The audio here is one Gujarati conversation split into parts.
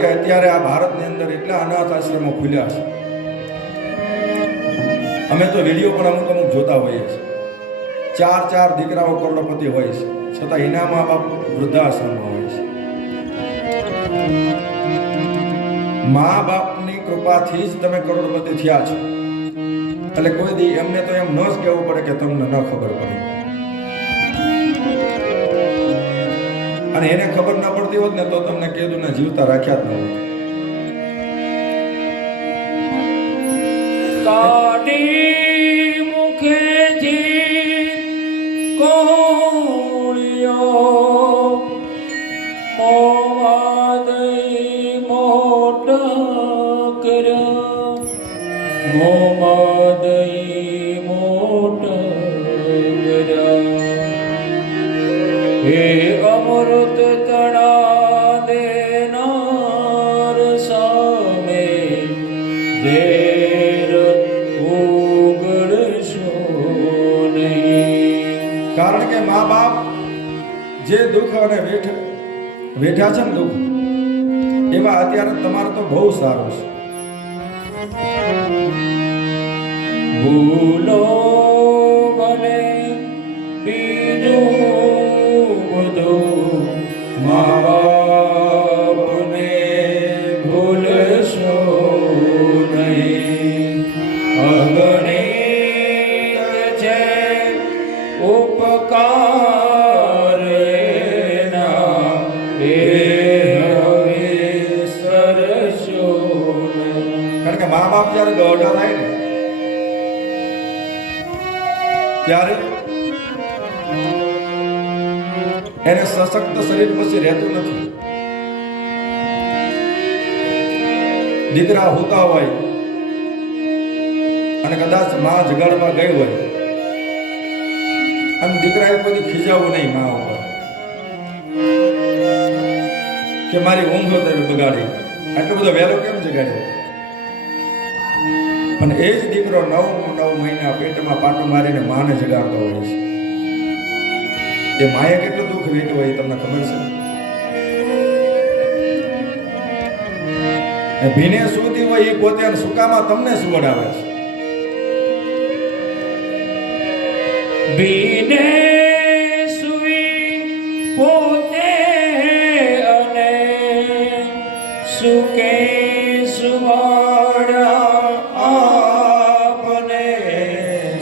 કે અત્યારે આ ભારતની અંદર એટલા અનાથ આશ્રમો ખુલ્યા છે. અમે તો વીડિયો પણ અમુક અમુક જોતા હોઈએ છીએ. ચાર ચાર દીકરાઓ કરોડપતિ હોય છે. છતાં એના મા બાપ વૃદ્ધાશ્રમમાં હોય છે. મા બાપની કૃપાથી જ તમે કરોડપતિ થયા છો. એટલે કોઈ દી એમને તો એમ ન જ કહેવું પડે કે તમને ન ખબર પડે. અને એને ખબર ન પડતી હોત ને તો તમને કીધું ને જીવતા રાખ્યા જ ન હોત. કાઢી મુખેથી કોળિયો મોવાદઈ ઝેર ઉગડશો નહીં. કારણ કે મા બાપ જે દુઃખ અને વેઠ વેઠ્યા છે ને દુઃખ એમાં અત્યારે તમારે તો બહુ સારું છે. ભૂલો મને બીજું કે મા બાપ જ્યારે ગઢા થાય ને, ત્યારે એને સશક્ત શરીર પછી રહેતું નથી. દીકરા હોતા હોય અને કદાચમાં જગાડવા ગઈ હોય, અને દીકરાએ કોઈ ખીજાવું નહીં મા ઉપર. કે મારી ઊંઘ તમે બગાડી. આટલો બધો વહેલો કેમ જગાડ્યો? અને એ જ દીકરો નવ નવ મહિના પેટમાં પાટો મારીને માને જગાડતો હોય છે. એ માએ કેટલું દુઃખ વેઠ્યું હોય તમને ખબર છે? ભીને સુતી હોય એ પોતે સુકામાં તમને સુવડાવે છે. બીને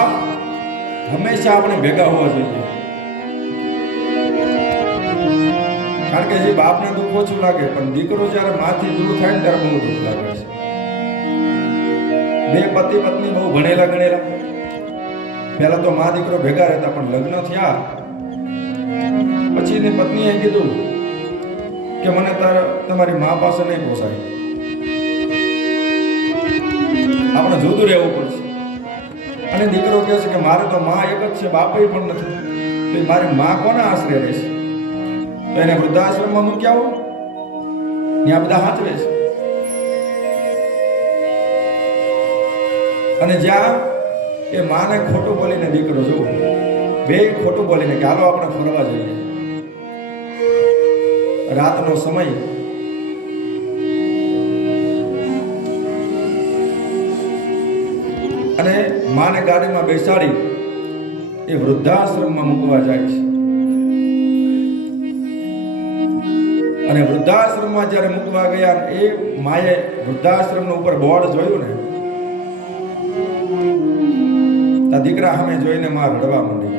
બાપ હંમેશા આપણે ભેગા હોવા જોઈએ. કારણ કે જે બાપને દુઃખ ઓછું લાગે, પણ દીકરો જ્યારે માથી દૂર થાય ને ત્યારે બહુ દુઃખ લાગે છે. બે પતિ પત્ની બહુ ભણેલા ગણેલા. પહેલા તો મા દીકરો ભેગા રહેતા, પણ લગ્ન થયા. પછી એની પત્નીએ કીધું કે મને તારા, તમારી મા પાસે નહીં પોસાય. આપણે જુદું રહેવું પડશે. અને દીકરો કહે છે કે મારે તો માં એક જ છે, બાપે પણ નથી. તો મારી માં કોના આશરે રહેશે? તો એને વૃદ્ધાશ્રમમાં મૂક્યા હો ત્યાં બધા હાચવે છે. અને જ્યાં એ માને ખોટું બોલીને દીકરો જુઓ, બે ખોટું બોલીને કે હાલો આપણે ફરવા જઈએ. રાતનો સમય અને માને ગાડીમાં બેસાડી એ વૃદ્ધાશ્રમમાં મૂકવા જાય છે. અને વૃદ્ધાશ્રમમાં જ્યારે મૂકવા ગયા એ માએ વૃદ્ધાશ્રમનું ઉપર બોર્ડ જોયું ને, તા દીકરા સામે જોઈને માં રડવા માંડી.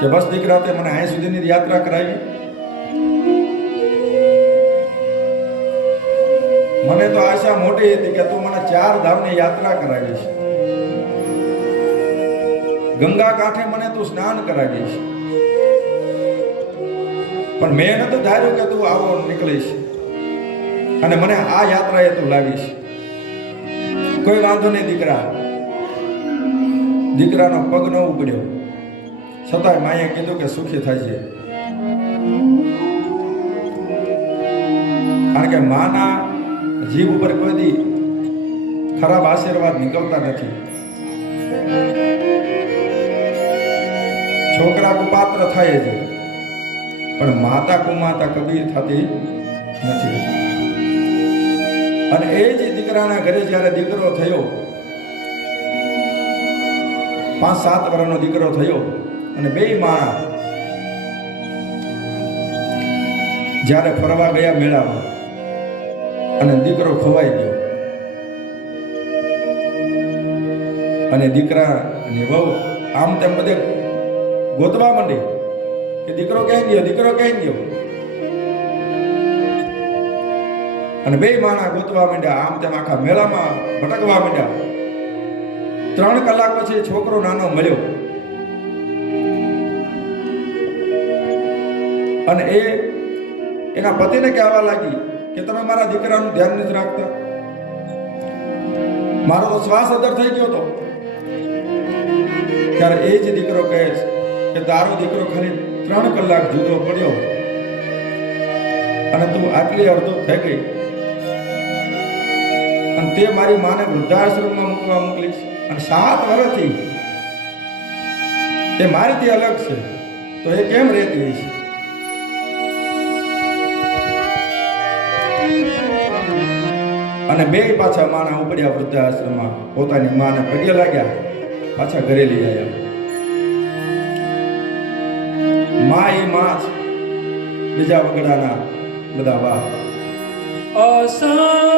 કે બસ દીકરા તે મને અહીં સુધીની યાત્રા કરાવી. મને તો આશા મોટી હતી કે તું મને ચાર ધામની યાત્રા કરાવીશ. ગંગા કાંઠે મને તું સ્નાન કરાવીશ. પણ મેં નતું ધાર્યું કે તું આવો નીકળીશ. અને મને આ યાત્રાએ તું લાવીશ. કોઈ વાંધો નહીં, દીકરા. દીકરાનો પગ ન ઉગડ્યો છતાંય માએ કીધું કે સુખી થાય છે. કારણ કે માના જીભ ઉપર કોઈ દી ખરાબ આશીર્વાદ નીકળતા નથી. છોકરા કુપાત્ર થાય છે પણ માતા કુમાતા કબીર થતી નથી અને એ જ દીકરાના ઘરે જ્યારે દીકરો થયો, પાંચ સાત વર્ષનો દીકરો થયો અને બે માણા જ્યારે ફરવા ગયા મેળામાં અને દીકરો ખોવાઈ ગયો. અને દીકરા અને વહુ આમ તેમ બધે ગોતવા માંડી કે દીકરો ક્યાં ગયો, દીકરો ક્યાં ગયો? અને બે માણા ગોતવા માંડ્યા, આમ તેમ આખા મેળામાં ભટકવા માંડ્યા. ત્રણ કલાક પછી છોકરો નાનો મળ્યો. અને એ એના પતિને કહેવા લાગી કે તમે મારા દીકરાનું ધ્યાન નથી રાખતા? મારો તો શ્વાસ અદર થઈ ગયો હતો. ત્યારે એ જ દીકરો કહે છે કે તારો દીકરો ખાલી ત્રણ કલાક જુદો પડ્યો અને તું આટલી અડધો થઈ ગઈ. અને તે મારી માને વૃદ્ધાશ્રમમાં મૂકવા મોકલીશ. અને સાત વર્ષથી એ મારીથી અલગ છે. તો એ કેમ રહેતી હશે અને બે પાછા માના ઉપડ્યા વૃદ્ધાશ્રમમાં પોતાની માને પગે લાગ્યા, પાછા ઘરે લઈ આવ્યા મા માં બીજા વગડાના બધા વાહ અસંખ્ય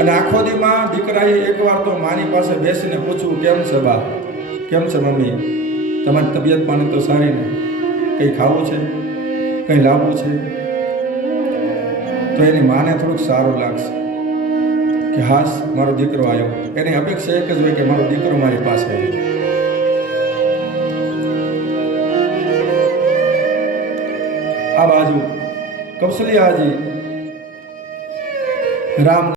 અને આખો દી માં દીકરાએ એકવાર તો મારી પાસે બેસીને પૂછવું કેમ છે બા કેમ છે મમ્મી? તમારી તબિયત પાણી તો સારી ને? કંઈ ખાવું છે? કંઈ લાવવું છે? તો એની માને થોડુંક સારું લાગશે કે હાસ, મારો દીકરો આવ્યો. એની અપેક્ષા એક જ હોય કે મારો દીકરો મારી પાસે આવ્યો આ બાજુ કૌશલ્યાજી રામ